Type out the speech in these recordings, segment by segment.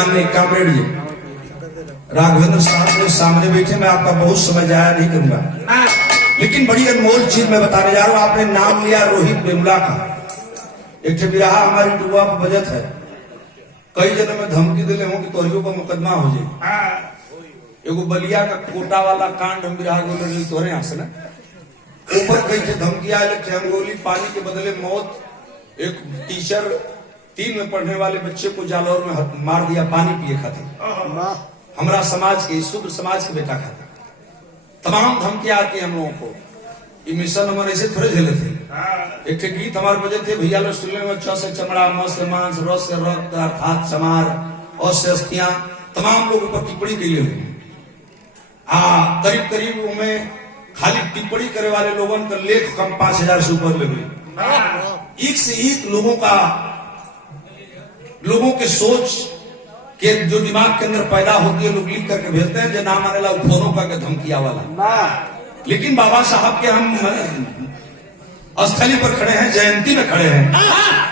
माननीय कॉमरेड जी राघवेंद्र साहब मेरे सामने बैठे, मैं आपका बहुत समय जाया नहीं करूंगा, लेकिन बड़ी अनमोल चीज मैं बताने जा रहा हूं। आपने नाम लिया रोहित बेमुला का। एक बिरहा हमारी टुआ पर बजत है, कई जन में धमकी दिले हो कि तोहरियों का मुकदमा हो जाए। एगो बलिया का कोटा वाला कांड हम बिरहा बोले तोहरे यहाँ से ना ऊपर कई थे धमकी आए, अंगोली पानी के बदले मौत। एक टीचर 3 में पढ़ने वाले बच्चे को जालौर में मार दिया पानी पिए खाते। हमारा समाज के शूद्र समाज के बेटा खाते। तमाम धमकियां आती है हम लोगों को। ये मिशन हमारे ऐसे थोड़े झेले थे। एक गीत हमारे बजे थे भैया लोग सुनने में, च से चमड़ा, म से मांस, र से रक्त, अर्थात चमार, अ से अस्थियां, तमाम लोगों पर टिप्पणी के लिए हुई। करीब करीब उनमें खाली टिप्पणी करे वाले लोगों का लेख कम 5000 से ऊपर ले हुई। एक से एक लोगों के सोच के जो दिमाग के अंदर पैदा होती है, लोग लिख करके भेजते हैं जो नाम आने ला फोनों का धमकिया वाला। लेकिन बाबा साहब के हम स्थली पर खड़े हैं, जयंती में खड़े हैं,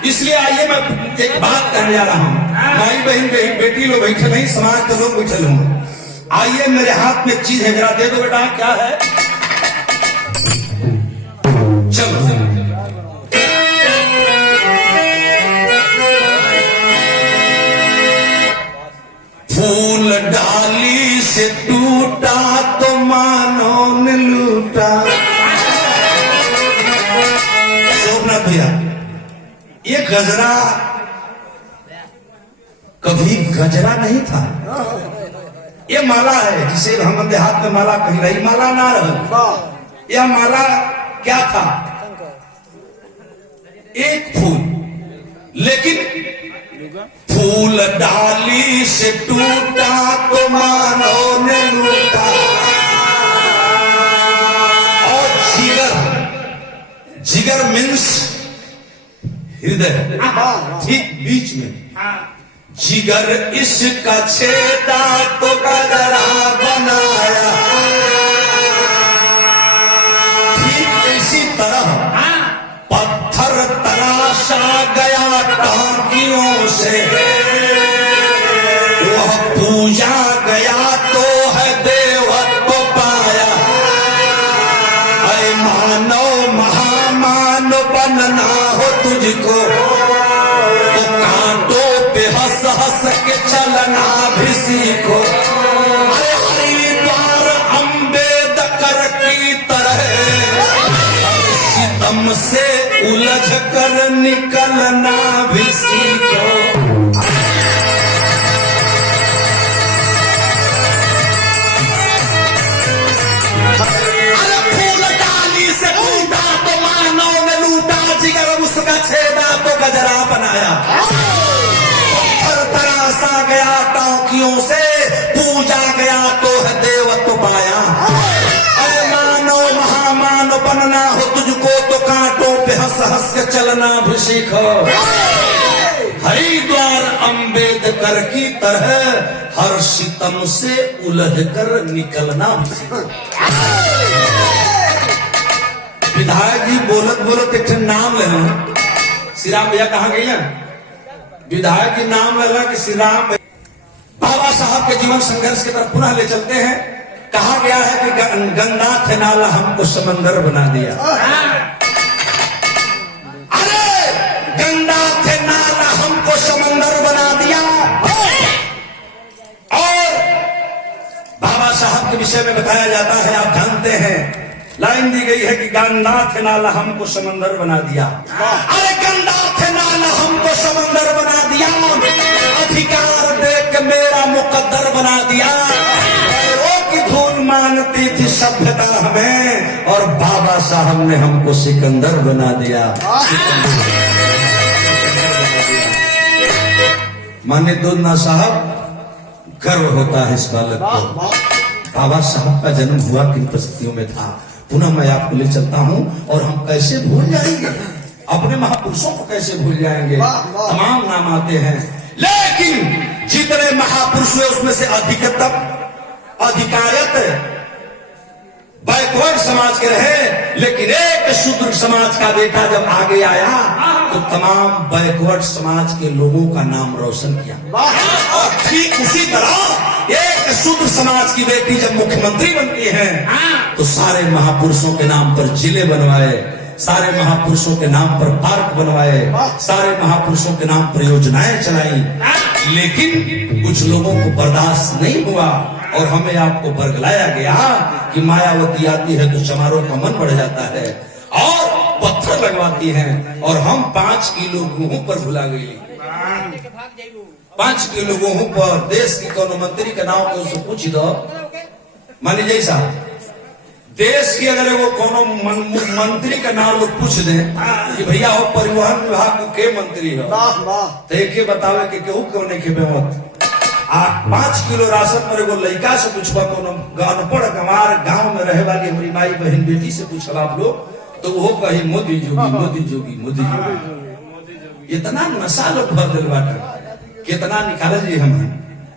इसलिए आइए मैं एक बात कहने जा रहा हूँ। माई बहन बेटी लोग बैठे नहीं, समाज के लोग बैठे हों। आइए मेरे हाथ में एक चीज है, जरा दे दो बेटा। क्या है? चलो फूल डाली से टूटा तो मानो ने लूटा। शोभना भैया, ये गजरा कभी गजरा नहीं था, ये माला है जिसे हम देहात में माला कही रही। माला ना रह, यह माला क्या था? एक फूल, लेकिन फूल डाली से टूटा तो मानो ने लूटा। और जिगर मीन्स हृदय, ठीक बीच में जिगर इसका छेदा तो गजरा बनाया। ठीक इसी तरह पत्थर तराशा गया टांकियों से, वह पूजा गया तो है देवत्व पाया। ऐ मानव महामान बनना हो तुझको, तो कांटों पे हंस हंस के चलना भी सीखो। अरे हरिद्वार अम्बेडकर की तरह सितम से उलझ कर निकलना भी सीखो। अरे फूल डाली से टूटा तो मानव ने लूटा, जिगर उसका छेदा तो गजरा बनाया। पत्थर तराशा गया टांकियों से, पूजा गया तो है देवत्व पाया। अरे मानव महामान बनना हो तुझको, तो कांटों पे हंस हंस के चलना भी सीखो। हरिद्वार अम्बेडकर की तरह हर सितम से उलझ कर निकलना भी सीखो। विधायक जी बोलत बोलत एक नाम लेना, श्री राम भैया कहाँ गई है? विधायक जी नाम लेना कि श्री राम। बाबा साहब के जीवन संघर्ष की तरफ पुनः ले चलते हैं। कहा गया है कि गंगा थे नाला हमको समंदर बना दिया। अरे गंगा थे नाला हमको समंदर बना दिया। और बाबा साहब के विषय में बताया जाता है, आप जानते हैं, लाइन दी गई है कि गंगा थे नाला हमको समंदर बना दिया। अरे गंगा थे नाला हमको समंदर बना दिया, अधिकार देख मेरा मुकद्दर बना दिया। मानती थी सभ्यता हमें, और बाबा साहब ने हमको सिकंदर बना दिया। माननीय दुन्ना साहब, गर्व होता है इस बालक को। बाबा साहब का जन्म हुआ किन परिस्थितियों में था, पुनः मैं आपको ले चलता हूं। और हम कैसे भूल जाएंगे अपने महापुरुषों को, कैसे भूल जाएंगे? तमाम नाम आते हैं, लेकिन जितने महापुरुष हुए उसमें से अधिकतम अधिकारियत बैकवर्ड समाज के रहे, लेकिन एक शूद्र समाज का बेटा जब आगे आया तो तमाम बैकवर्ड समाज के लोगों का नाम रोशन किया। और ठीक उसी तरह एक शूद्र समाज की बेटी जब मुख्यमंत्री बनती है तो सारे महापुरुषों के नाम पर जिले बनवाए, सारे महापुरुषों के नाम पर पार्क बनवाए, सारे महापुरुषों के नाम पर योजनाएं चलाई। लेकिन कुछ लोगों को बर्दाश्त नहीं हुआ और हमें आपको बरगलाया गया कि मायावती आती है तो चमारों का मन बढ़ जाता है और पत्थर लगवाती है, और हम 5 किलो गेहूं पर भुला गई। 5 किलो गेहूं पर देश की कोनो मंत्री का नाम को उससे पूछ दो, मान लीजिए साहब देश की अगर वो कोनो मंत्री का नाम लोग पूछ दे कि भैया हो परिवहन विभाग के मंत्री हो, तो एक बतावे कि केहू क्यों नहीं खेबे मत। 5 किलो राशन पर एगो लड़का से पूछबा, कोनो अनपढ़ गंवार गांव में रहे वाली हमारी माई बहन बेटी से पूछब आप लोग, तो वो कही मोदी जोगी मोदी जोगी मोदी जोगी। इतना नशा लोग भर दिल बाटे, कितना निकाले जी हम।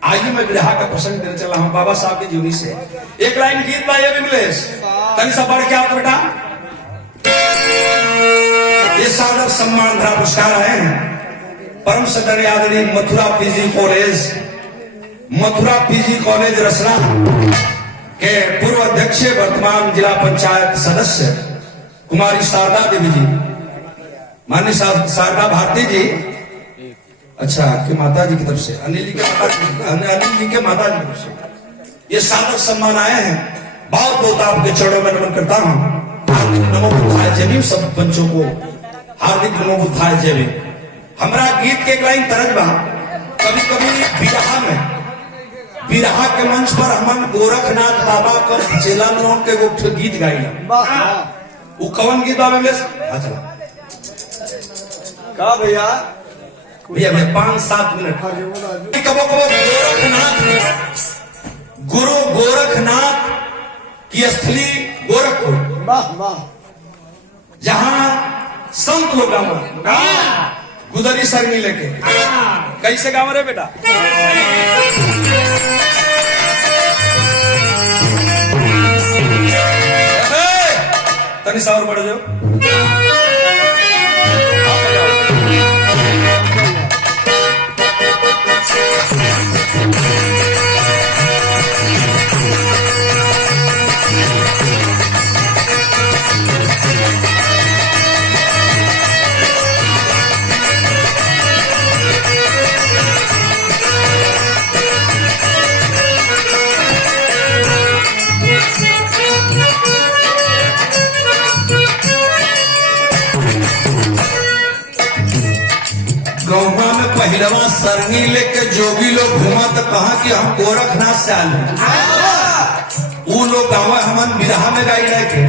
आइए मैं बिरहा का प्रसंग देने चला हूं बाबा साहब की जीवनी से। एक लाइन गीत बा ये विमलेश, तनी सा बढ़ के आओ बेटा। ये सादर सम्मान धरा पुरस्कार आए हैं परम सदर आदरणीय मथुरा पीजी कॉलेज रसना के पूर्व अध्यक्ष वर्तमान जिला पंचायत सदस्य कुमारी शारदा देवी जी, माननीय शारदा भारती जी, अच्छा कि माता जी की तरफ से अनिल जी के माता जी की तरफ से ये सादर सम्मान आए हैं। बहुत बहुत आपके चरणों में नमन करता हूं। हार्दिक नमो बुद्धाय जय भीम सब पंचों को, हार्दिक नमो बुद्धाय जय भीम। हमारा गीत के एक लाइन तरज बा, कभी कभी बिरहा के मंच पर हमन गोरखनाथ बाबा का चेला में के वो गीत गाइला। वो कौन गीत बाबा में? अच्छा का भैया भैया 5-7 मिनट। कबो कबो गुरु गोरखनाथ की स्थली गोरखपुर, जहां संत लोग गुदरी सरनी लेके कैसे गाँव रे बेटा? तनी सा और बढ़ जाओ। गौवा में पहिलवा सरनी लेके जोगी लोग घूमा तो कहा कि हम गोरखनाथ से आए। वो लोग गाँव हमन बिरहा में गाई रहे थे।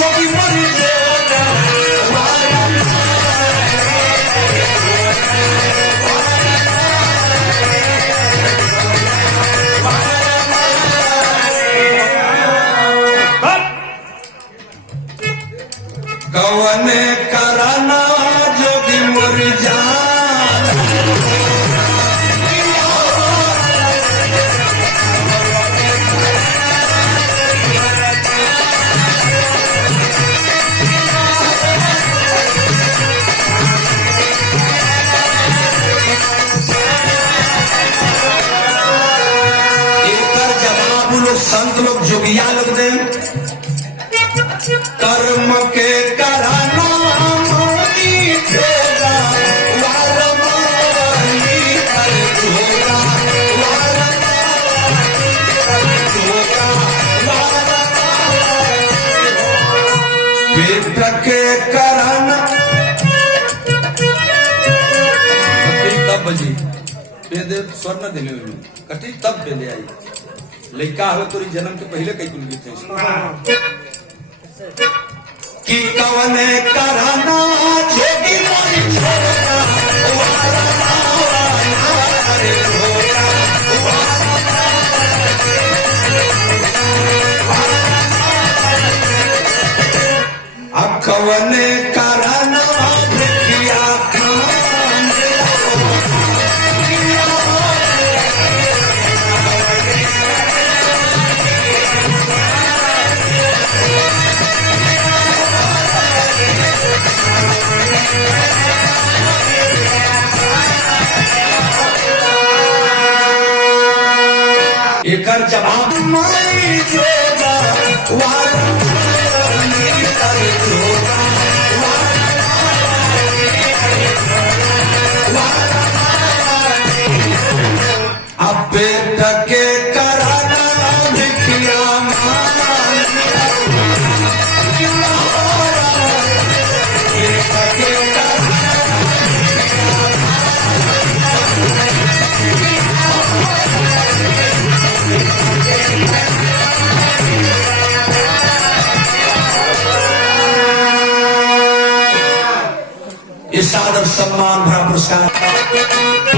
जोगी कवने कराना जोगी मर जान। एक जवाब लोग संत लोग जोगिया लोग दे, कर्म के कराना मोदी ठेगा वारमानी कर ठोगा पेट के कराना तब बजी बेदे स्वर्ण दिले कटी तब बेदे आई लड़का हो तोरी जन्म के पहले कई कुल गीत थे कि कवने कराना जोगी मोरी छोड़ा कवन करनवा भिखिया एकर जवाब माई जोगा अब पेट के कराना भिखिया इस आदर सम्मान भरा पुरस्कार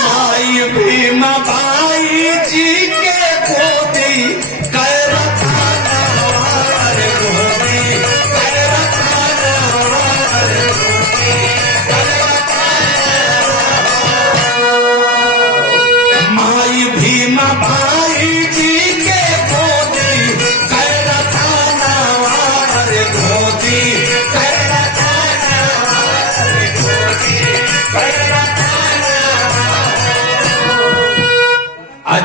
माई भीमा भाई जी के गोदी माई भीमा भाई जी के गोदी कैरा थाना वार गोदी कैरा थाना वार गोदी कैरा थाना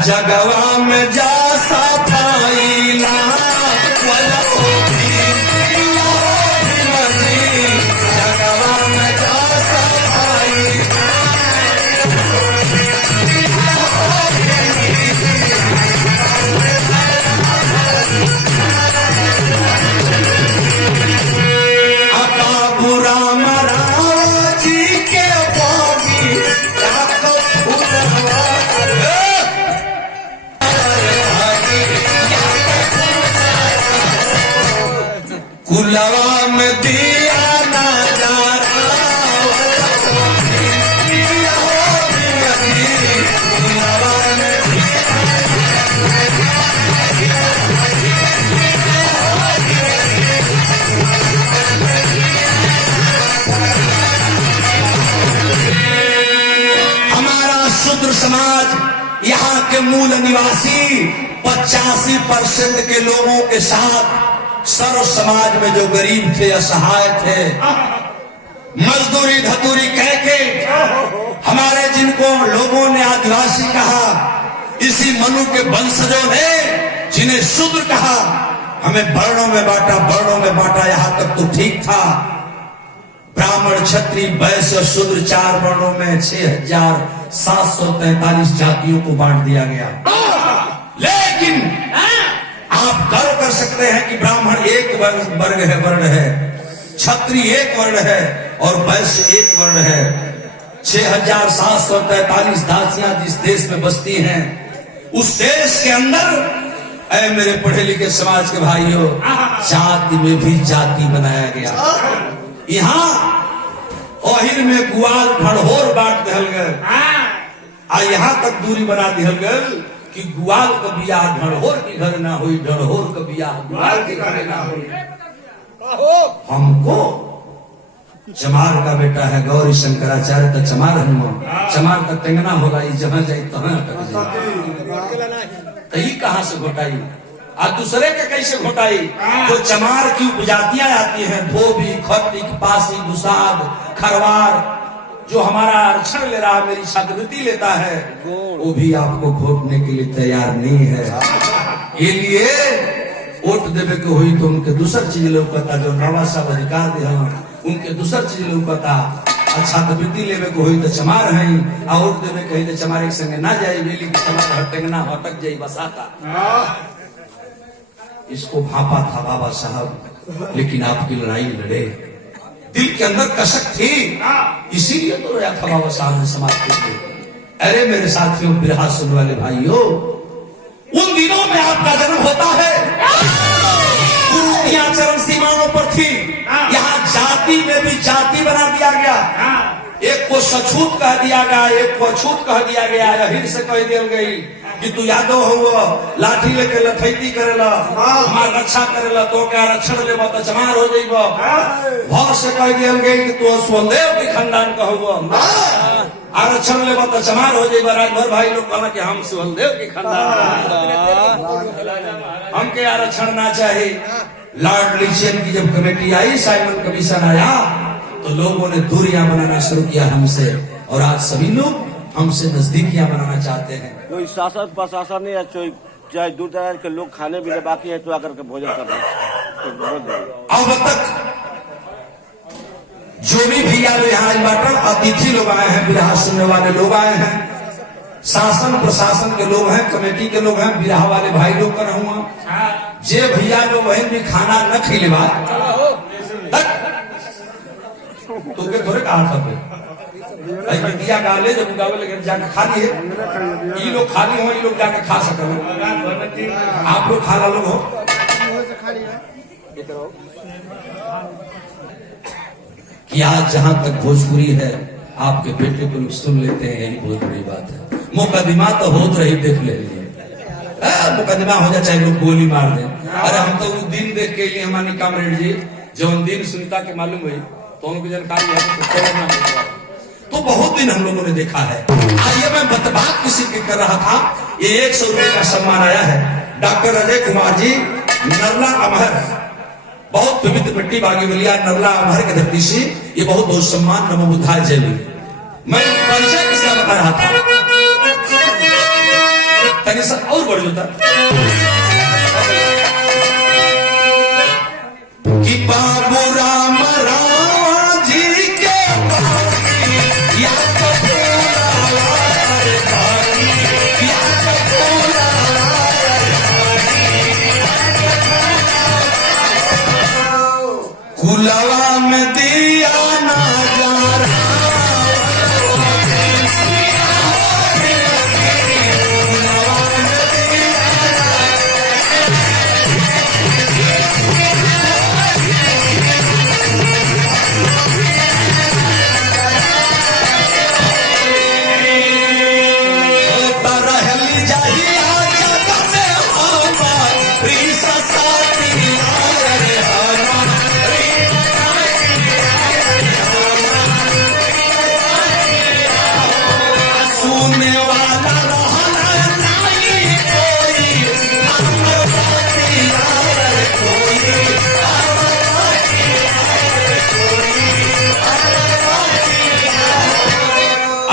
जगवा में जा सफाईला वाला जगवा में जा सफाईला बुरा मरा जी के पानी कुलवा में दिया ना जा समाज यहाँ के मूल निवासी 85% के लोगों के साथ सर्व समाज में जो गरीब थे असहाय थे मजदूरी धतूरी कह के हमारे जिनको लोगों ने आदिवासी कहा इसी मनु के वंशजों ने जिन्हें शूद्र कहा हमें वर्णों में बांटा यहाँ तक तो ठीक था ब्राह्मण क्षत्रिय वैश्य और शूद्र 4 वर्णों में 6743 जातियों को बांट दिया गया लेकिन आप गर्व कर सकते हैं कि ब्राह्मण एक वर्ण है क्षत्रिय एक वर्ण है और वैश्य एक वर्ण है 6743 दासियां जिस देश में बसती हैं उस देश के अंदर ऐ मेरे पढ़े लिखे समाज के भाइयों जाति में भी जाति बनाया गया यहाँ ओहिर में गुआल भड़होर बांट दिहल गए यहाँ तक दूरी बना दिहल गए कि गुआल का बियाह ढड़होर के घर ना हुई ढड़होर का बियाह गुआल के घर ना हुई हमको चमार का बेटा है गौरी शंकराचार्य तो चमार चमार का टेंगना होगा जहां जाए तहां अटक जाए कहां से घोटाई और दूसरे के कैसे घोटाई जो चमार की उपजातियां आती हैं धोबी खट्टिक पासी दुसाद खरवार जो हमारा आरक्षण ले रहा है मेरी छात्रवृत्ति लेता है वो भी आपको घोटने के लिए तैयार नहीं है ये लिए वोट देवे के हुई तो उनके दूसर चीज लौकता जो नवा सब अधिकार दे उनके दूसर चीज लौकता छात्रवृत्ति लेवे को हुई तो चमार है और वोट देवे के तो चमार एक संगे ना जाए बेली की चमार हटेंगना हटक जाई बसाता इसको भापा था बाबा साहब लेकिन आपकी लड़ाई लड़े दिल के अंदर कसक थी इसीलिए तो रोया था बाबा साहब ने समाज के लिए अरे मेरे साथियों बिरहा सुनने वाले भाइयों उन दिनों में आपका जन्म होता है कुरीतियां चरम सीमाओं पर थी यहाँ जाति में भी जाति बना दिया गया एक को सछूत कह दिया गया, एक को अछूत कह दिया गया। अहिर से कह दिया गई कि तू यादव हो, लाठी लेके लथैती करेला, हमार रक्षा करेला, तो क्या आरक्षण ले तो चमार हो जाइब। भर से कह दिया गई कि तू स्वदेव के खानदान कहो, आरक्षण ले तो चमार हो जाइब। राजभर भाई लोग कहना कि हम स्वदेव के खानदान, हमके आरक्षण ना चाहिए। लॉर्ड लिचियन की जब कमेटी आई, साइमन कमीशन आया, तो लोगों ने दूरियां बनाना शुरू किया हमसे, और आज सभी लोग हमसे नजदीकियां बनाना चाहते हैं। कोई शासन प्रशासन या चाहे दूर दराज के लोग खाने पीने बाकी है तो आकर के भोजन कर रहे। अब तक जो भी भैया लोग यहाँ बाटन अतिथि लोग आए हैं, बिरहा सुनने वाले लोग आए हैं, शासन प्रशासन के लोग हैं, कमेटी के लोग हैं, बिरहा वाले भाई लोग कर हुआ जे भैया लोग वही भी खाना न खिलवा तो के थोड़े कहा था दिया गाले जब गावे लगे जाके खा लिए, ये लोग खाली हो, ये लोग जाके खा सके, आप लोग खाला लोग हो। कि आज जहां तक भोजपुरी है आपके बेटे को लोग सुन लेते हैं, यही बहुत बड़ी बात है। मुकदमा तो होत रही, देख ले मुकदमा हो जाए चाहे लोग गोली मार दे। अरे हम तो उस दिन देख के लिए हमारी कामरेड जी जो दिन सुनीता के मालूम हुई तो उनको जानकारी है, तो बहुत दिन हम लोगों ने देखा है। आइए मैं बात किसी की कर रहा था, ये 100 रुपए का सम्मान आया है डॉक्टर अजय कुमार जी, नरला अमहर, बहुत पवित्र मिट्टी बागी बलिया, नरला अमहर के धरती से ये बहुत बहुत सम्मान। नमो बुद्धाय जय भी। मैं परिचय किसका बता रहा था, सब और बढ़ जाता कि बाबू राम राव जी के या तो कुलवा में दिया नजारा,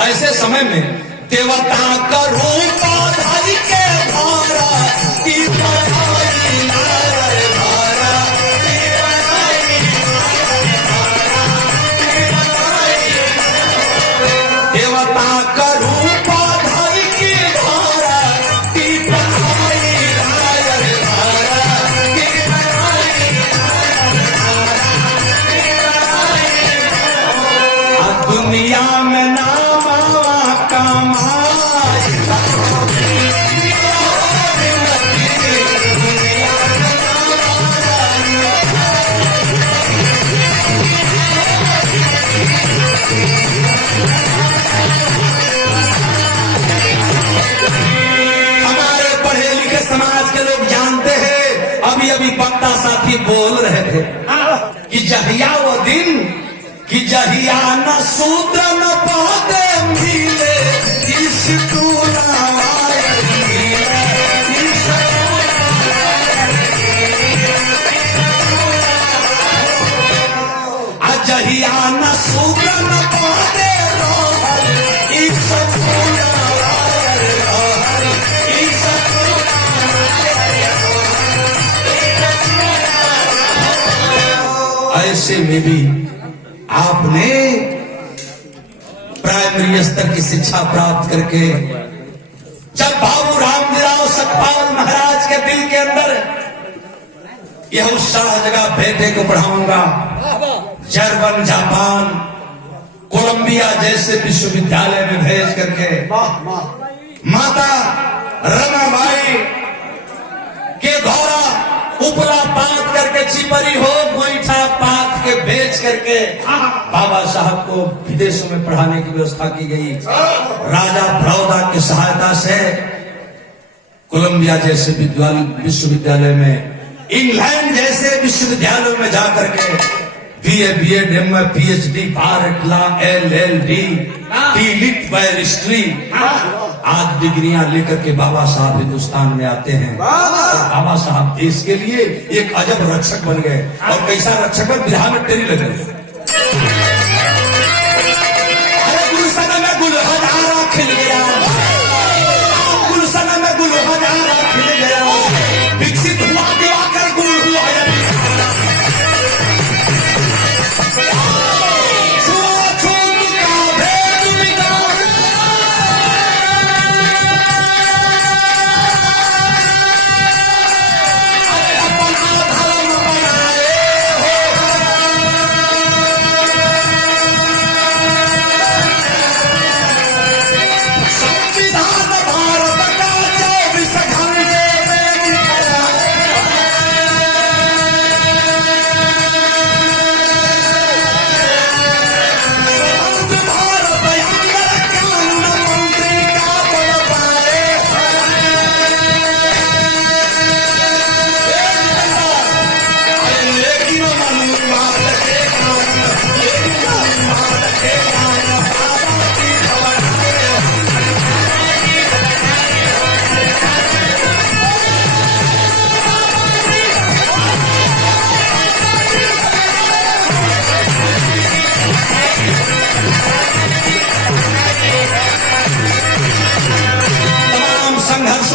ऐसे समय में देवता का रूप धारी के धारा की देवता का रूप धारी की धारा की दुनिया में नाम हमारे पढ़े लिखे समाज के लोग जानते हैं। अभी अभी वक्ता साथी बोल रहे थे कि जहिया वो दिन कि जहिया न सूत्र न पौधे मिले इस जहिया न सूत्र न पौधे ऐसे में भी आपने प्राइमरी स्तर की शिक्षा प्राप्त करके जब बाबू रामदेव सतपाल महाराज के दिल के अंदर यह उत्साह जगह बेटे को पढ़ाऊंगा, जर्मन, जापान, कोलंबिया जैसे विश्वविद्यालय में भेज करके माता रमाबाई के द्वारा उपला पात करके चिपरी हो गोईठा पात के भेज बेच करके बाबा साहब को विदेशों में पढ़ाने की व्यवस्था की गई। राजा बड़ौदा की सहायता से कोलंबिया जैसे विश्वविद्यालय में, इंग्लैंड जैसे विश्वविद्यालयों में जाकर के बीए, बीएड, एमए, पीएचडी, बार, लॉ, एलएलडी, डीलिट, बैरिस्ट्री, आज डिग्रियां लेकर के बाबा साहब हिंदुस्तान में आते हैं। और बाबा साहब देश के लिए एक अजब रक्षक बन गए। और कैसा रक्षक बन, बिहार में टेरी लगे। अरे गुलशन में गुल हजारा खिल गया, गुलशन में गुल हजारा खिल गया, विकसित हुआ दिवाकर गुल हुआ।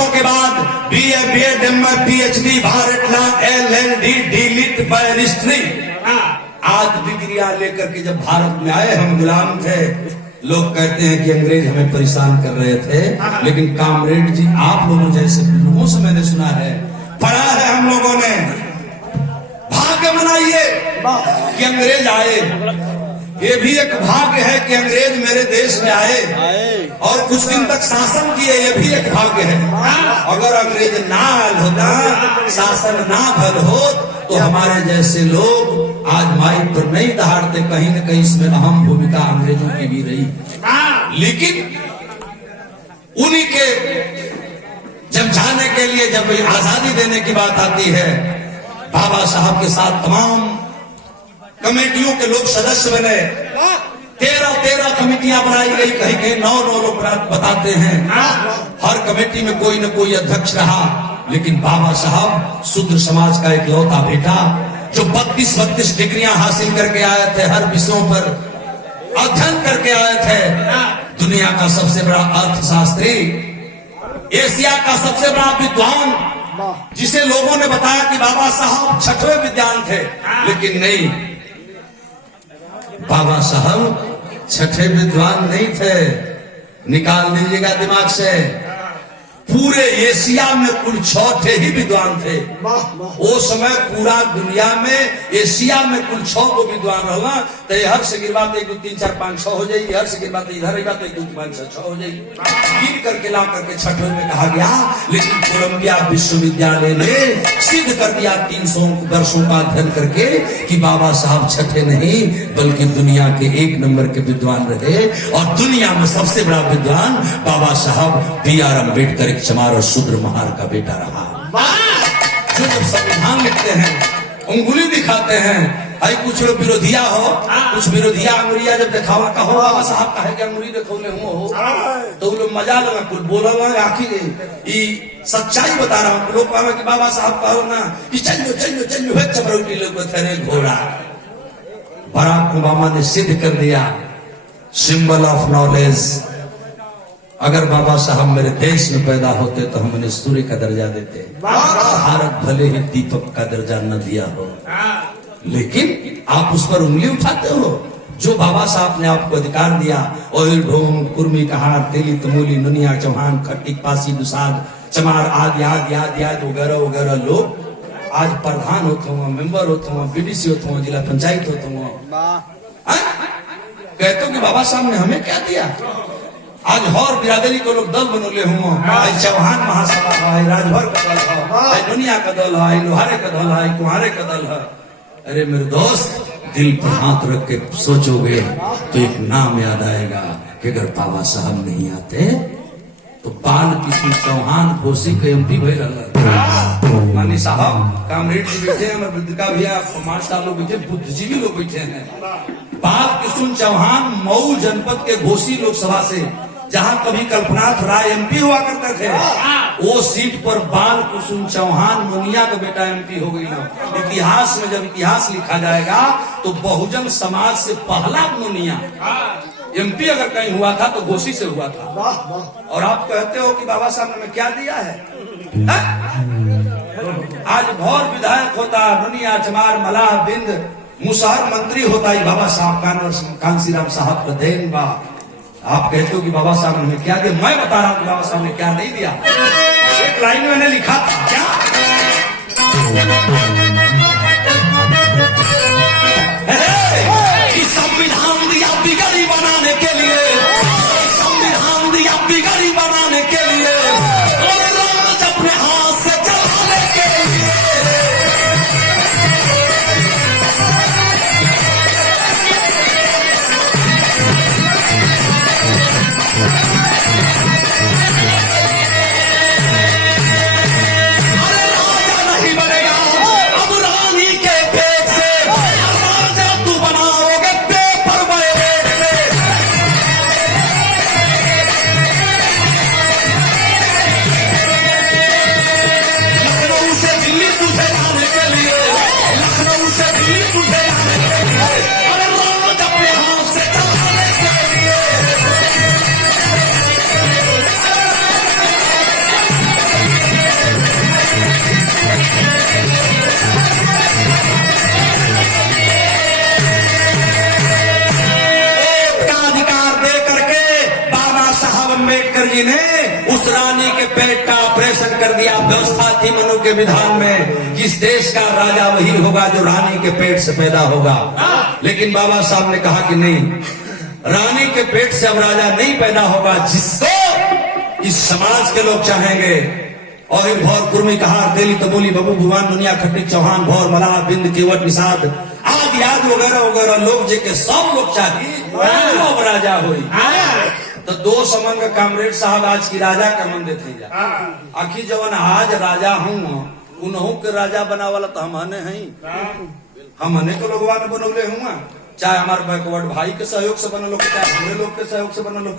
के बाद BA, BEd, MA, PhD, bar at law, LLD, DLitt, बैरिस्ट्री, आज डिग्रियां लेकर के जब भारत में आए, हम गुलाम थे। लोग कहते हैं कि अंग्रेज हमें परेशान कर रहे थे, लेकिन कामरेड जी, आप लोगों जैसे लोगों से मैंने सुना है, पढ़ा है हम लोगों ने। भाग्य मनाइए कि अंग्रेज आए। ये भी एक भाग्य है कि अंग्रेज मेरे देश में आए और कुछ दिन तक शासन किए, ये भी एक भाग्य है। अगर अंग्रेज ना आयल होता, शासन ना भल हो, तो हमारे जैसे लोग आज माइक पर नहीं दहाड़ते। कहीं न कहीं इसमें अहम भूमिका अंग्रेजों की भी रही। लेकिन उन्हीं के जब जाने के लिए, जब आजादी देने की बात आती है, बाबा साहब के साथ तमाम कमेटियों के लोग सदस्य बने। 13 कमेटियां बनाई गई, कहीं कहीं 9 लोग बताते हैं। हर कमेटी में कोई न कोई अध्यक्ष रहा। लेकिन बाबा साहब शूद्र समाज का एक लौता बेटा, जो 32 डिग्रियां हासिल करके आए थे, हर विषयों पर अध्ययन करके आए थे। दुनिया का सबसे बड़ा अर्थशास्त्री, एशिया का सबसे बड़ा विद्वान, जिसे लोगों ने बताया कि बाबा साहब 6वें विद्वान थे। लेकिन नहीं, बाबा साहब 6ठे विद्वान नहीं थे। निकाल लीजिएगा दिमाग से, पूरे एशिया में कुल 6 ही विद्वान थे। वो समय पूरा दुनिया में, एशिया में कुल 6 को विद्वान रहना, तो हर से गिरवा 1 2 3 4 5 6 हो जाएगी। हर से गिरवा इधर 1 2 3 4 5 6 हो जाएगी। गिर करके ला करके 6ठे में कहा गया। लेकिन कोलंबिया विश्वविद्यालय ने सिद्ध कर दिया 300 वर्षों का अध्ययन करके कि बाबा साहब 6ठे नहीं, बल्कि दुनिया के 1 नंबर के विद्वान रहे। और दुनिया में सबसे बड़ा विद्वान बाबा साहब BR अम्बेडकर, चमार और शूद्र महार का बेटा रहा। जो जब संविधान लिखते हैं, उंगली दिखाते हैं। आई कुछ लोग विरोधिया हो, कुछ विरोधिया अंगुरिया जब दिखावा कहो बाबा साहब कहे कि अंगुरी देखौले हो, तो लोग मजा लगा, कुछ बोला आखिर सच्चाई बता रहा हूँ। लोग कहा कि बाबा साहब कहो ना कि चलो चलो चलो है चमरौटी लोग थे घोड़ा। बराक ओबामा ने सिद्ध कर दिया, सिंबल ऑफ नॉलेज। अगर बाबा साहब मेरे देश में पैदा होते तो हम उन्हें सूर्य का दर्जा देते। भारत भले ही दीपक का दर्जा न दिया हो, लेकिन आप उस पर उंगली उठाते हो। जो बाबा साहब ने आपको अधिकार दिया, ओहिल ढोंग, कुर्मी कहार, तेली तमोली, नुनिया चौहान, खट्टिक, पासी, दुसाद, चमार आदि आदि आदि आदि वगैरह वगैरह लोग आज प्रधान होते हो, मेंबर होते हो, BDC होते हो, जिला पंचायत होते हो। कहते हो कि बाबा साहब ने हमें क्या दिया। आज हर बिरादरी को लोग दल बनोले हुआ, चौहान महासभा है, राजभर का दल है, दुनिया का दल है, लोहारे का दल है, कुहारे का दल है। अरे मेरे दोस्त, दिल पर हाथ रख के सोचोगे तो एक नाम याद आएगा कि अगर बाबा साहब नहीं आते तो बाल किशोर चौहान घोसी के एमपी भई रहल। मानी साहब कामरेड जी बैठे हैं, का भैया मास्टर लोग बैठे, बुद्धिजीवी लोग बैठे हैं। बाल किशोर चौहान मऊ जनपद के घोसी लोकसभा से, जहां कभी कल्पनाथ राय एमपी हुआ करते थे, वो सीट पर बाल कुसुम चौहान मुनिया का बेटा एमपी हो गई ना। इतिहास में जब इतिहास लिखा जाएगा तो बहुजन समाज से पहला मुनिया एमपी अगर कहीं हुआ था तो घोसी से हुआ था। और आप कहते हो कि बाबा साहब ने क्या दिया है? आज भौर विधायक होता, दुनिया चमार मला बिंद मुसहर मंत्री होता ही बाबा साहब कांसीराम साहब का देन बा। आप कहते हो कि बाबा साहब ने क्या दिया, मैं बता रहा हूं कि बाबा साहब ने क्या नहीं दिया। एक लाइन में मैंने लिखा था क्या, संविधान दिया बिगड़ी बनाने के लिए, संविधान दिया बिगड़ी बनाने के लिए, और राज अपने हाथ से चलाने के लिए। अरे राजा नहीं बनेगा अब रानी के पेट से, राजा तू बनाओगे पेपर बैलेट से। लखनऊ से दिल्ली तुझे जाने के लिए, लखनऊ से दिल्ली तुझे जाने के लिए, अरे राज अपने हाथ से चलाने के लिए। वोट का अधिकार दे करके बाबा साहब अम्बेडकर जी ने उस रानी के पेट का ऑपरेशन कर दिया। व्यवस्था थी मनु के विधान में कि इस देश का राजा वही होगा जो रानी के पेट से पैदा होगा। लेकिन बाबा साहब ने कहा कि नहीं, रानी के पेट से अब राजा नहीं पैदा होगा, जिसको इस समाज के लोग चाहेंगे। और एक भौर कुर्मी कहा, दिल्ली तबोली बबू भुवन दुनिया खट्टी चौहान भौर मला बिंद केवट निषाद आदि आदि वगैरह वगैरह लोग जे के सब लोग चाहिए लोग राजा हुई। तो दो समन का कामरेड साहब आज की राजा का मन देते जा आखिर जवन आज राजा हूँ उन्हों के राजा बना वाला तो हमने हमने तो लोगवा ने बनौले हुआ, चाहे हमारे बैकवर्ड भाई के सहयोग से बनल हो, चाहे हमारे लोग के सहयोग से बनल हो।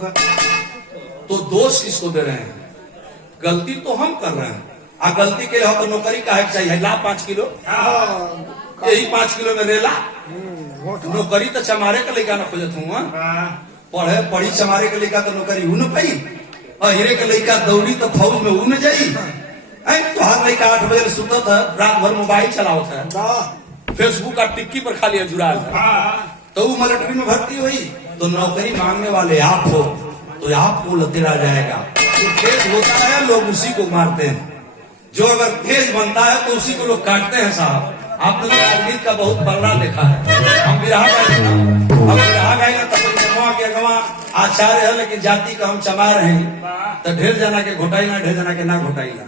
तो दोष किसको दे रहे हैं? गलती तो हम कर रहे हैं। आ गलती के लिए तो नौकरी काहे चाहिए? ला 5 किलो, यही 5 किलो में रेला नौकरी तो चमारे का लेकर ना खोजत हूँ। पढ़े पढ़ी चमारे के लेकर तो नौकरी ऊ न पाई, और हीरे के लेकर दौड़ी तो फौज में ऊ न जाई। तो हर लड़का 8 बजे सुतत है, रात भर मोबाइल चलावत है, फेसबुक का टिक्की पर खाली जुड़ाल है। तो वो मिलिट्री में भर्ती हुई तो नौकरी मांगने वाले आप हो तो आपको लतेरा जाएगा। जो तेज होता है लोग उसी को मारते हैं, जो अगर तेज बनता है तो उसी को लोग काटते हैं। साहब आपने तो राजनीति का बहुत पलड़ा देखा है। हम बिरहा गाए के अगवा आचार्य है, लेकिन जाति का हम चमा रहे हैं तो ढेर जना के घोटाई ना, ढेर जना के ना घोटाई ना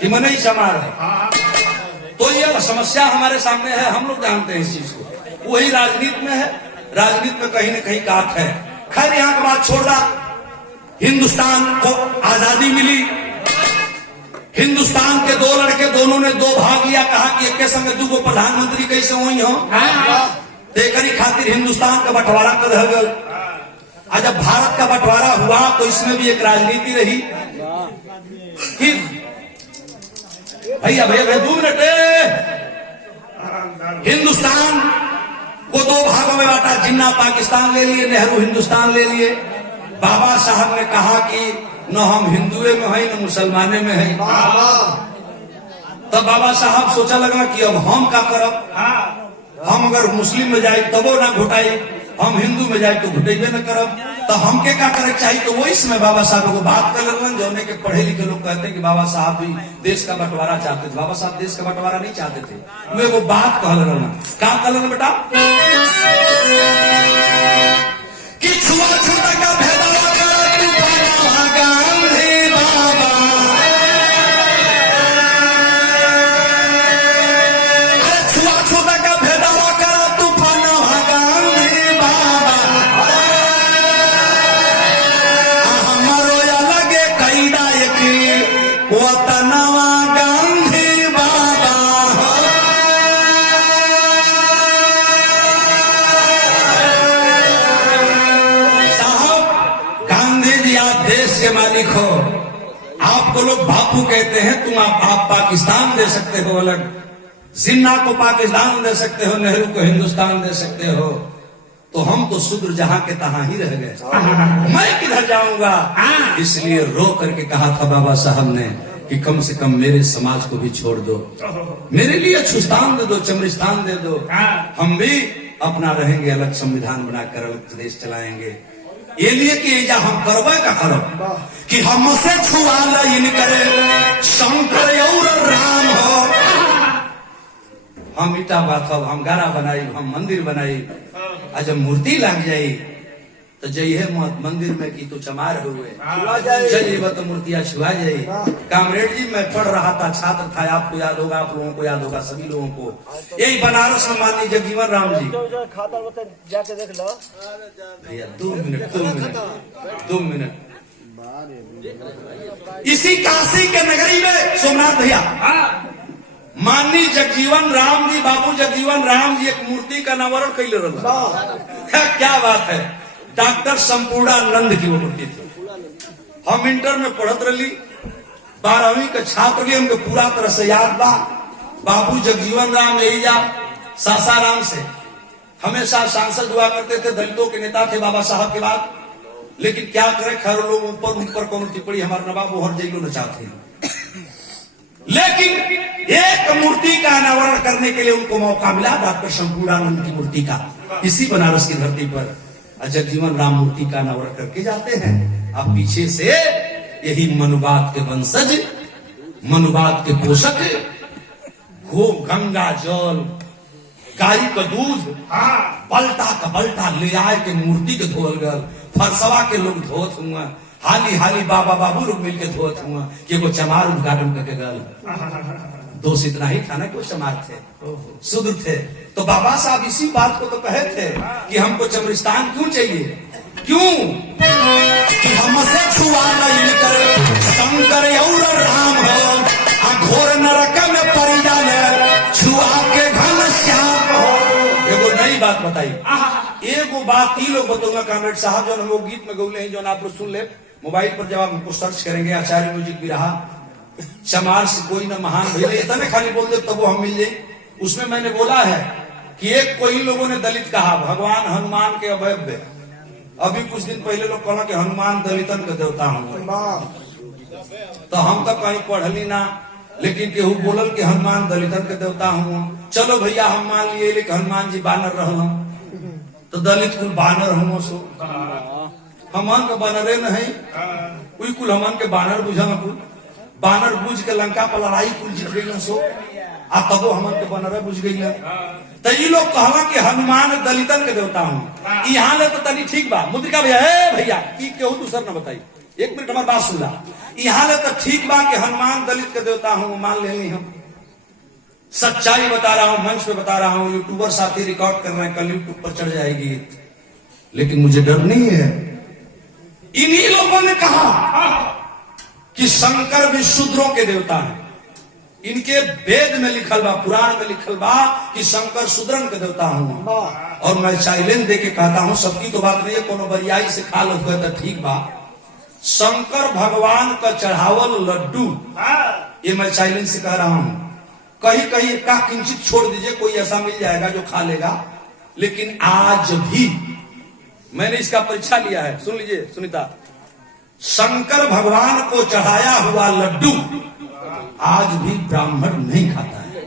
कि मन ही चमा रहे। तो ये समस्या हमारे सामने है, हम लोग जानते हैं इस चीज को। वही राजनीति में है, राजनीति में कहीं न कहीं काट है। खैर यहाँ की बात छोड़ दा, हिंदुस्तान को आजादी मिली, हिंदुस्तान के दो लड़के दोनों ने दो भाग लिया, कहा कि एक के संग दूगो प्रधानमंत्री कैसे हुई हो, तेकरी खातिर हिंदुस्तान का बंटवारा कर रह गल। आज जब भारत का बंटवारा हुआ तो इसमें भी एक राजनीति रही कि भैया 2 मिनट, हिंदुस्तान को 2 भागों में बांटा, जिन्ना पाकिस्तान ले लिए, नेहरू हिंदुस्तान ले लिए। बाबा साहब ने कहा कि न हम हिंदुए में है न मुसलमाने में है। तब बाबा साहब सोचा लगा कि अब हम क्या करब, हम अगर मुस्लिम में जाए तबो ना घुटाई, हम हिंदू में जाए तो घुटेबे न करब, तो हमके क्या करे चाहिए। तो वो इसमें बाबा साहब को बात कर लेन, जो के पढ़े लिखे लोग कहते हैं कि बाबा साहब भी देश का बंटवारा चाहते थे। बाबा साहब देश का बंटवारा नहीं चाहते थे, मैं वो बात कह लेना। क्या कह लेना बेटा कि छुआछूत का भेदभाव गांधी बाबा, छुआछूत का भेदभाव करा के मालिक हो। आपको लोग बापू कहते हैं, तुम आप पाकिस्तान दे सकते हो अलग, जिन्ना को पाकिस्तान दे सकते हो, नेहरू को हिंदुस्तान दे सकते हो, तो हम तो शूद्र जहां के तहां ही रह गए, मैं किधर जाऊंगा। इसलिए रो करके कहा था बाबा साहब ने कि कम से कम मेरे समाज को भी छोड़ दो, मेरे लिए छुस्तान दे दो, चमरिस्तान दे दो, हम भी अपना रहेंगे, अलग संविधान बनाकर अलग प्रदेश चलाएंगे। ये लिए कि एजा हम करवा का करब कि हमसे छुआ इन करे शंकर और राम हो। हम ईटा बाथब, हम गारा बनाई, हम मंदिर बनाई, आ जब मूर्ति लग जाई तो जइहे मंदिर में कि तू चमार हुए चलिए तो मूर्तियां छुआ जाई। कामरेड जी, मैं पढ़ रहा था, छात्र था, आपको याद होगा, आप लोगों को याद होगा, सभी लोगों को, यही बनारस में माननीय जगजीवन राम जी, जाके देख लो भैया 2 मिनट, इसी काशी के नगरी में सोमनाथ भैया माननीय जगजीवन राम जी, बाबू जगजीवन राम जी एक मूर्ति का अनावरण कैले रहा। क्या बात है, डॉक्टर संपूर्णानंद की वो मूर्ति थी। हम इंटर में पढ़त रही, 12वीं के छात्र लिए हमको पूरा तरह से याद बा। बाबू जगजीवन राम एजा सासाराम से हमेशा सांसद हुआ करते थे, दलितों के नेता थे बाबा साहब के बाद। लेकिन क्या करे, खैर लोग ऊपर कौन टिप्पणी, हमारे नवाब हर जेलों न चाहते हैं। लेकिन एक मूर्ति का अनावरण करने के लिए उनको मौका मिला, डॉक्टर संपूर्णानंद की मूर्ति का, इसी बनारस की धरती पर जगजीवन राम मूर्ति का अनावरण करके जाते हैं। अब पीछे से यही मनुवाद के वंशज, मनुवाद के पोषक, गो गंगा जल, गाय का दूध, पलटा का पलटा ले आए के मूर्ति के धोल गल, फरसवा के लोग धोत हुआ, हाली हाली बाबा बाबू लोग मिलके धोत हुआ कि वो चमार उद्घाटन करके गल। दोष इतना ही था ना कि वो चमार थे, शूद्र थे। तो बाबा साहब इसी बात को तो कहे थे कि हमको चमरिस्तान क्यों चाहिए, क्यों कि हमसे छुआ नहीं करे शंकर और राम हो, घोर नरक में पड़ जाने छुआ के घन श्याम हो। एगो नई बात बताई, एगो बात ही लोग बताऊंगा कामरेड साहब, जो हम लोग गीत में गौले हैं, जो आप लोग सुन ले, मोबाइल पर जब आप हमको सर्च करेंगे, आचार्य म्यूजिक भी रहा, चमार से कोई न महान भैया, इतने खाली बोल दे तब वो हम मिल जाए। उसमें मैंने बोला है कि एक कोई लोगों ने दलित कहा भगवान हनुमान के अभव्य। अभी कुछ दिन पहले लोग कहा कि हनुमान दलितन के देवता हूँ, तो हम तो कहीं पढ़ली ना, लेकिन केहू बोलल कि हनुमान दलितन के देवता हूँ। चलो भैया हम मान लिए कि हनुमान जी बानर रह, तो दलित कुल बानर हूँ, सो हमन के बानरे नहीं, कोई कुल हमन के बानर बुझा, कुल बानर बुझ के लंका पर लड़ाई कुल जीत गई, सो आ तबो हमन के बानर बुझ गई। तो ये लोग कहला कि हनुमान दलितन के देवता हूँ, यहाँ ले तो तनी ठीक बा, मुद्रिका भैया, भैया केहू दूसर न बताई, 1 मिनट हमारी बात सुना, यहाँ ले तो ठीक बा कि हनुमान दलित के देवता हूँ, मान ले हम। सच्चाई बता रहा हूँ, मंच पे बता रहा हूँ, यूट्यूबर साथी रिकॉर्ड कर रहे हैं, कल यूट्यूब पर चढ़ जाएगी, लेकिन मुझे डर नहीं है। इन्हीं लोगों ने कहा कि शंकर भी शूद्रों के देवता हैं, इनके वेद में लिखल बा, पुराण में लिखल बा कि शंकर शूद्रन के देवता हूँ। और मैं चैलेंज दे के कहता हूँ, सबकी तो बात नहीं है, कोनो बरियाई से खा लो तो ठीक बा, शंकर भगवान का चढ़ावल लड्डू, ये मैं चैलेंज से कह रहा हूँ, कहीं कहीं का किंचित छोड़ दीजिए, कोई ऐसा मिल जाएगा जो खा लेगा, लेकिन आज भी मैंने इसका परीक्षा लिया है, सुन लीजिए सुनीता, शंकर भगवान को चढ़ाया हुआ लड्डू आज भी ब्राह्मण नहीं खाता है।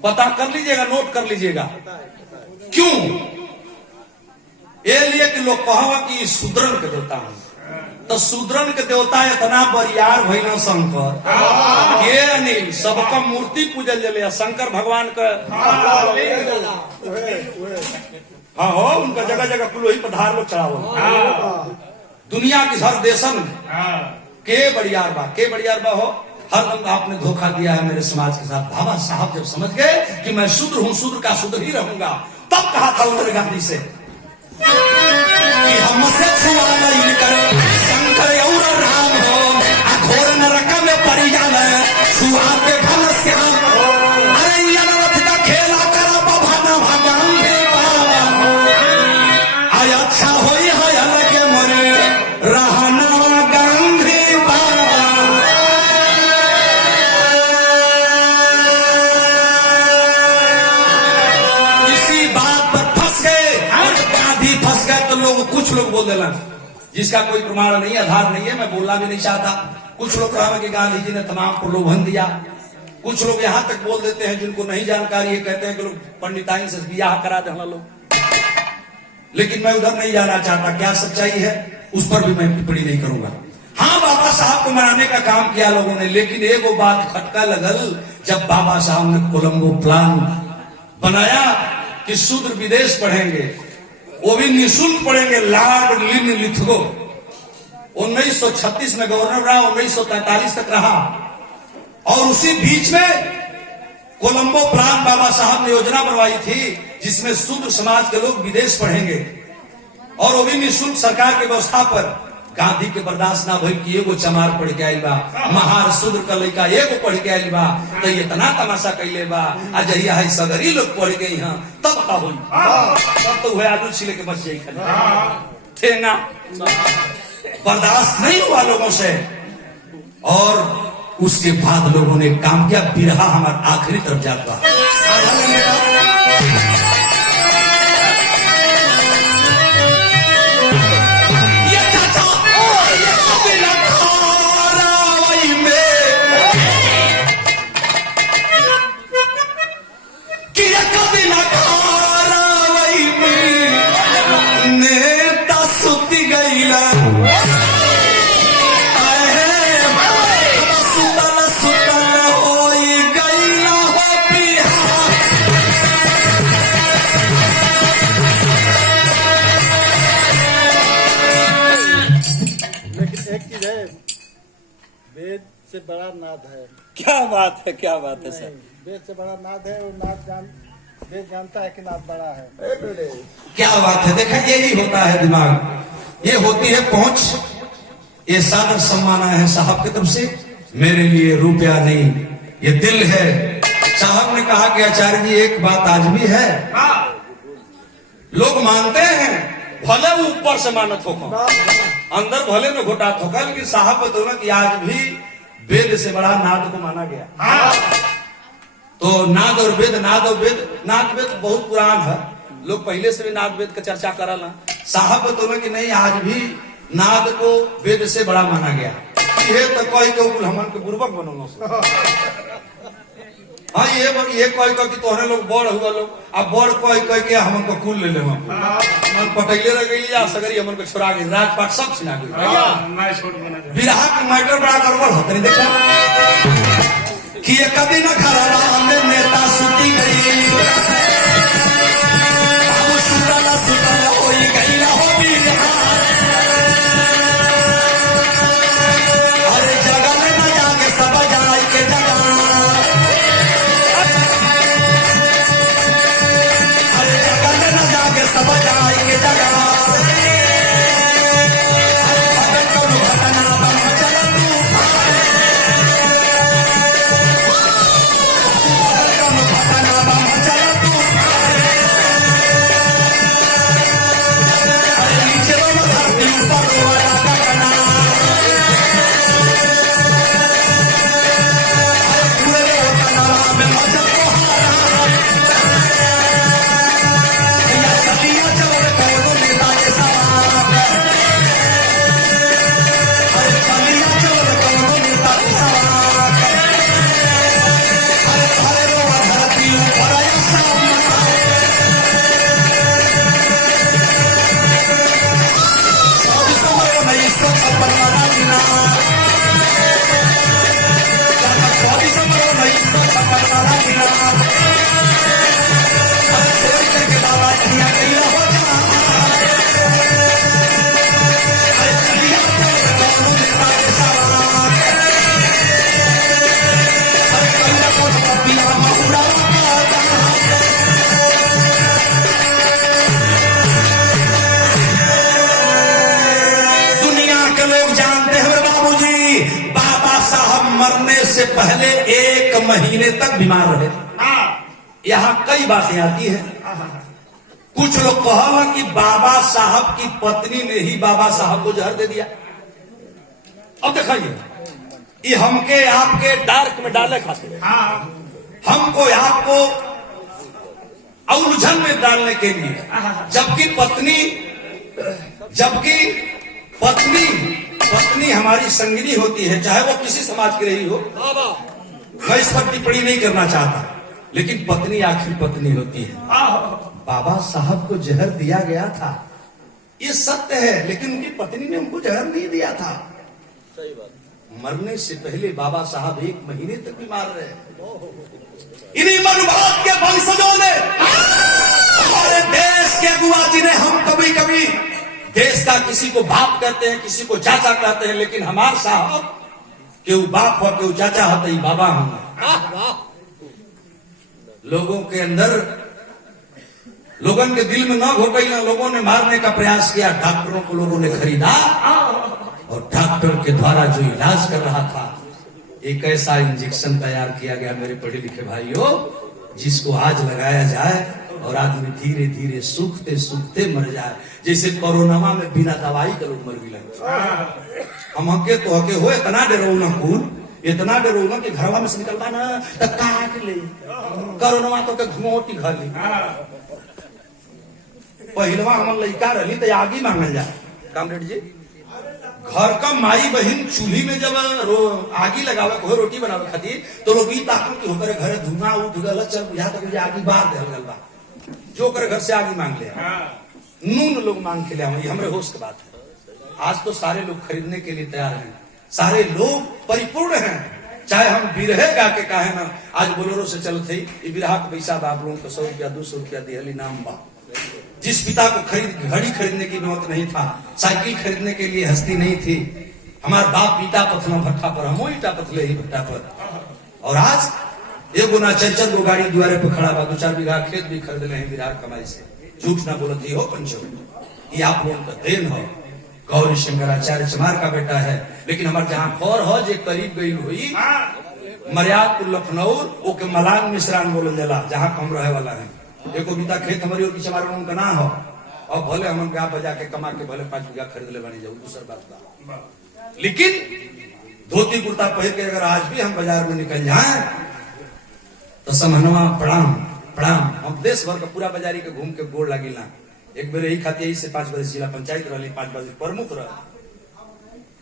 पता कर लीजिएगा, नोट कर लीजिएगा, क्यों? ये लिए कि लोग कहा कि शूद्रन के देवता हूं, तो शूद्रन के देवता इतना बरियार भैया शंकर ये अनिल सबका मूर्ति पूजल जले, शंकर भगवान का हाँ हो, उनका जगह जगह कुल वही पधार लोग चढ़ावो। दुनिया की हर देशन के बड़ियार बा हो, हर आपने धोखा दिया है मेरे समाज के साथ। बाबा साहब जब समझ गए कि मैं शूद्र हूँ, शूद्र का शूद्र ही रहूंगा, तब कहा था उन्होंने गांधी से कि हमसे छुआ नहीं करे शंकर और राम हो, घोर नरक में पड़ी जाना छुआ के घन श्याम हो। अरे ये रथ का खेला करा बभाना भगवान के पावा, आय अच्छा होई है अलग मरे कुछ लोग बोल देना जिसका कोई प्रमाण नहीं, आधार नहीं है, मैं बोलना भी नहीं चाहता। कुछ लोग कहा कि गांधी जी ने तमाम प्रलोभन दिया। कुछ लोग यहाँ तक बोल देते हैं जिनको नहीं जानकारी है, कहते हैं कि लोग पंडिताइन से ब्याह करा दे हम लोग। लेकिन मैं उधर नहीं जाना चाहता, क्या सच्चाई है उस पर भी मैं टिप्पणी नहीं करूंगा। हाँ, बाबा साहब को मनाने का काम किया लोगों ने, लेकिन एक वो बात खटका लगल जब बाबा साहब ने कोलंबो प्लान बनाया कि शूद्र विदेश पढ़ेंगे, वो भी निःशुल्क पढ़ेंगे। लॉर्ड लिनलिथगो 1936 में गवर्नर रहा, 1943 तक रहा। और उसी बीच में कोलंबो प्लान बाबा साहब ने योजना बनवाई थी जिसमें शूद्र समाज के लोग विदेश पढ़ेंगे, और वो भी निःशुल्क सरकार की व्यवस्था पर। गांधी के बर्दाश्त ना भइल कि एगो चमार पढ़ के आयल बा, महार शूद्र का लड़का एगो पढ़ के आयल बा, तो इतना तमाशा कैले बा। आ जहिया है सगरी लोग पढ़ गई हैं तब का होई, तब तो वह आलू छिले के बच जाई खाली ठेंगा। बर्दाश्त नहीं हुआ लोगों से, और उसके बाद लोगों ने काम किया। बिरहा हमारा आखिरी तरफ जाता वेद से बड़ा नाद है। क्या बात है, क्या बात है सर। वेद से बड़ा नाद है, और वेद जानता है कि नाद बड़ा है। क्या बात है। देखा, यही होता है दिमाग, ये होती है पहुंच। ये सादर सम्मान है साहब की तरफ से, मेरे लिए रुपया नहीं, ये दिल है। साहब ने कहा कि आचार्य जी एक बात आज भी है, लोग मानते हैं भले वो ऊपर से मानत हो, अंदर भले में घोटात होगा, लेकिन साहब बतौना कि आज भी वेद से बड़ा नाद को माना गया। तो नाद और वेद, नाद और वेद, नाद वेद बहुत पुरान है, लोग पहले से भी नाद वेद का चर्चा करल। साहब बतौना कि नहीं, आज भी नाद को वेद से बड़ा माना गया। ये तो कोई को हमन के बुर्बक बनौलो। हाँ, ये कोई कि तोहरे लोग बड़ हुआ लोग, अब बड़ कोई के हमन को कुल ले ले, हम पटैले रह गई या सगरी हमन को छोड़ा गई, राजपाट सब छिना गई। बिरहा के मैटर बड़ा गड़बड़ होता नहीं। देखो कि ये कभी न खराबा हमें नेता सुती गई, बाबू सुतला सुतला होई गई ना हो बिरहा। अरे जगह में न जाके सब जाए के जगह, सब जाए के जगह घटना बम चल घटना बम चल नीचे धरती ऊपर वाला घटना पूरे घटना में मचल से पहले 1 महीने तक बीमार रहे। यहाँ कई बातें आती है। कुछ लोग कहा कि बाबा साहब की पत्नी ने ही बाबा साहब को जहर दे दिया। अब दिखाइए, ये हमके आपके डार्क में डाले खाते, हमको आपको उलझन में डालने के लिए, जबकि पत्नी जबकि पत्नी पत्नी हमारी संगिनी होती है, चाहे वो किसी समाज की रही हो। मैं इस पर टिप्पणी नहीं करना चाहता, लेकिन पत्नी आखिर पत्नी होती है। बाबा साहब को जहर दिया गया था, ये सत्य है, लेकिन उनकी पत्नी ने उनको जहर नहीं दिया था। सही बात। मरने से पहले बाबा साहब 1 महीने तक बीमार रहे। इन्हीं मनभाव के वंशजों ने, हमारे देश के अगुआ जिन्हें हम कभी कभी देश का किसी को बाप कहते हैं, किसी को चाचा कहते हैं, लेकिन हमारे साहब केहू बाप हो केहू चाचा हो तो बाबा होंगे। लोगों के अंदर, लोगों के दिल में न घो गई ना, लोगों ने मारने का प्रयास किया। डॉक्टरों को लोगों ने खरीदा और डॉक्टर के द्वारा जो इलाज कर रहा था, एक ऐसा इंजेक्शन तैयार किया गया मेरे पढ़े लिखे भाइयों, जिसको आज लगाया जाए और आदमी धीरे धीरे सूखते सूखते मर जाए। जैसे कोरोना में बिना दवाई का लोग मर भी लगे। हम हके तो हके हो, इतना डरो ना कूल, इतना डरो ना कि घरवा में से निकलवा ना तो काट ले कोरोना तो के घुमोटी घर ली। पहलवा हम लड़का रही तो आगे मांगल जाए। कामरेड जी, घर का माई बहन चूल्ही में जब आगी लगावे को रोटी बनावे खातिर, तो लोग ताकत की होकर घर धुआं उठ गल, चल बुझा तक आगी बार दे गल बा, जो कर घर से आगे मांग ले। नून लोग मांग के ले, हमरे होश की बात है। आज तो सारे लोग खरीदने के लिए तैयार हैं, सारे लोग परिपूर्ण हैं। चाहे हम बिरहे गा के कहे ना, आज बोलेरो से चलते ही बिरहा का पैसा आप लोगों को 100 रुपया 200 रुपया दिहली नाम बा। जिस पिता को घड़ी खरीदने की नौबत नहीं था, साइकिल खरीदने के लिए हस्ती नहीं थी, हमारे बाप ईटा पथला भट्टा पर, हम ईटा पथले ही भट्टा पर। और आज एगो ना चल दो गाड़ी द्वारे पर खड़ा बा, 2-4 बीघा खेत भी खरीद ले बिरार कमाई से। झूठ ना बोलत ही हो पंचो, ये आप लोगों का देन हो। गौरी शंकराचार्य चमार का बेटा है, लेकिन हमारे जहां खौर हो जे करीब गई हुई मर्यादपुर लखनऊ, वो के मलान मिश्रान बोल जाला, जहां कम रहे वाला है। एको बीता खेत हमारी और पीछे उनका ना हो, और भले हम ब्याह बजा के कमा के भले 5 बीघा खरीद ले बने जाऊ, दूसर बात का। लेकिन धोती कुर्ता पहन के अगर आज भी हम बाजार में निकल जाए तो समहनवा प्रणाम प्रणाम। हम देश भर का पूरा बाजारी के घूम के गोड़ लागिल ना। एक बेर यही खाती यही से 5 बजे जिला पंचायत रही, 5 बजे प्रमुख रह,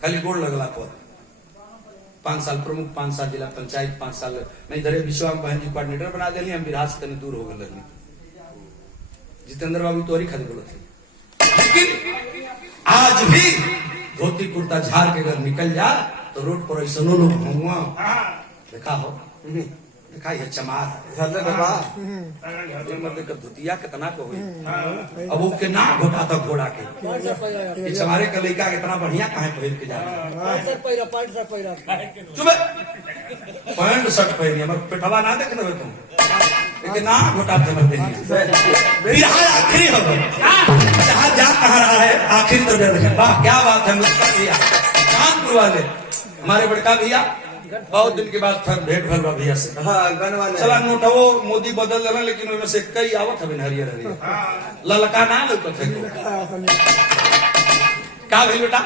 खाली गोड़ लगला पर 5 साल प्रमुख, 5 साल जिला पंचायत, 5 साल नहीं धरे विश्वाम बहन जी कोऑर्डिनेटर बना दिली। हम बिहार से तनी दूर हो गए। जितेंद्र बाबू तोरी खाली बोलत थे, लेकिन आज भी धोती कुर्ता झाड़ के अगर निकल जा तो रोड पर ऐसा लोग हुआ देखा हो, देखा ये चमार धोतिया कितना को हुई। अब वो के ना घोटा था घोड़ा के चमारे का लड़का कितना बढ़िया कहे पहिर के जा पैंट शर्ट पहनी, हमारे पेटवा ना देख रहे तुम, लेकिन ना घोटा बिहार आखिरी हो जहाँ जा कहा रहा है आखिरी तो देखे। वाह क्या बात है, भैया कानपुर वाले हमारे बड़का भैया बहुत दिन के बाद फिर भेंट भल बा भैया से। चला नोट वो मोदी बदल देना, लेकिन उनमें से कई आवत है हरियर हरियर ललका ना लौकत है। का भइल बेटा?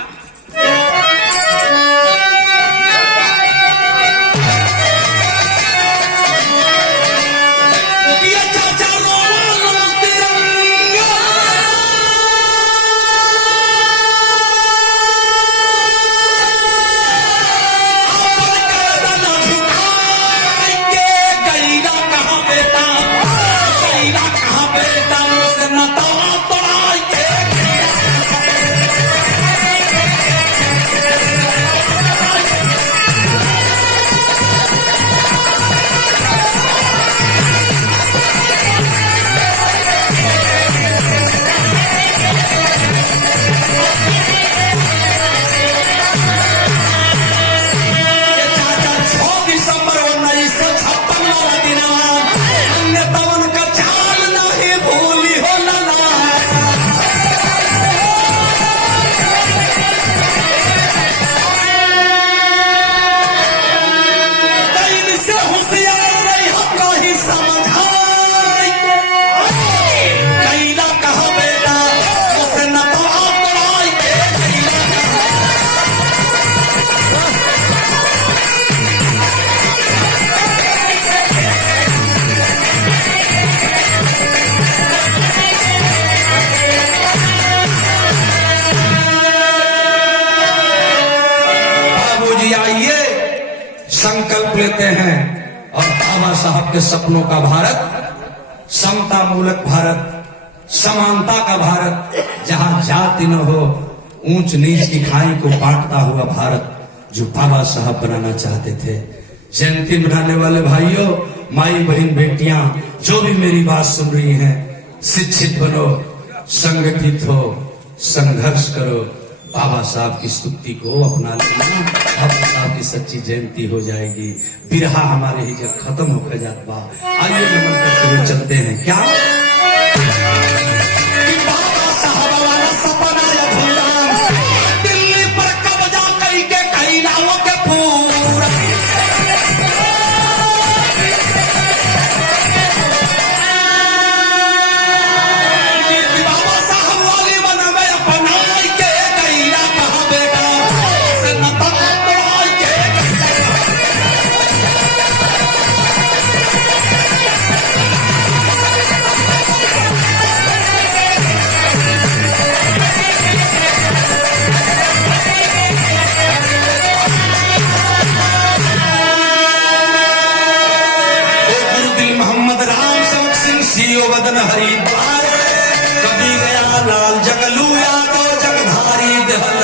देते हैं। और बाबा साहब के सपनों का भारत समता मूलक भारत, समानता का भारत, जहां जाति न हो, ऊंच नीच की खाई को बांटता हुआ भारत, जो बाबा साहब बनाना चाहते थे। जयंती मनाने वाले भाइयों, माई बहन बेटियां, जो भी मेरी बात सुन रही हैं, शिक्षित बनो, संगठित हो, संघर्ष करो, बाबा साहब की स्तुति को अपना लेना। बाबा साहब की सच्ची जयंती हो जाएगी। बिरहा हमारे ही जब खत्म होकर जात बा, आइए नमन करते हुए चलते हैं। क्या कि बाबा साहब वाला सपना अधूरा, दिल्ली पर कब्जा करके कई नावों के पूरा। बाबा साहब वाली बनवे अपना के गैया कहा बेटा से न तक पढ़ाई के। गुरुदिल मोहम्मद राम सेवक सिंह सीओ बदन हरिद्वार, कभी गया लाल जगलू यादव जगधारी दहल।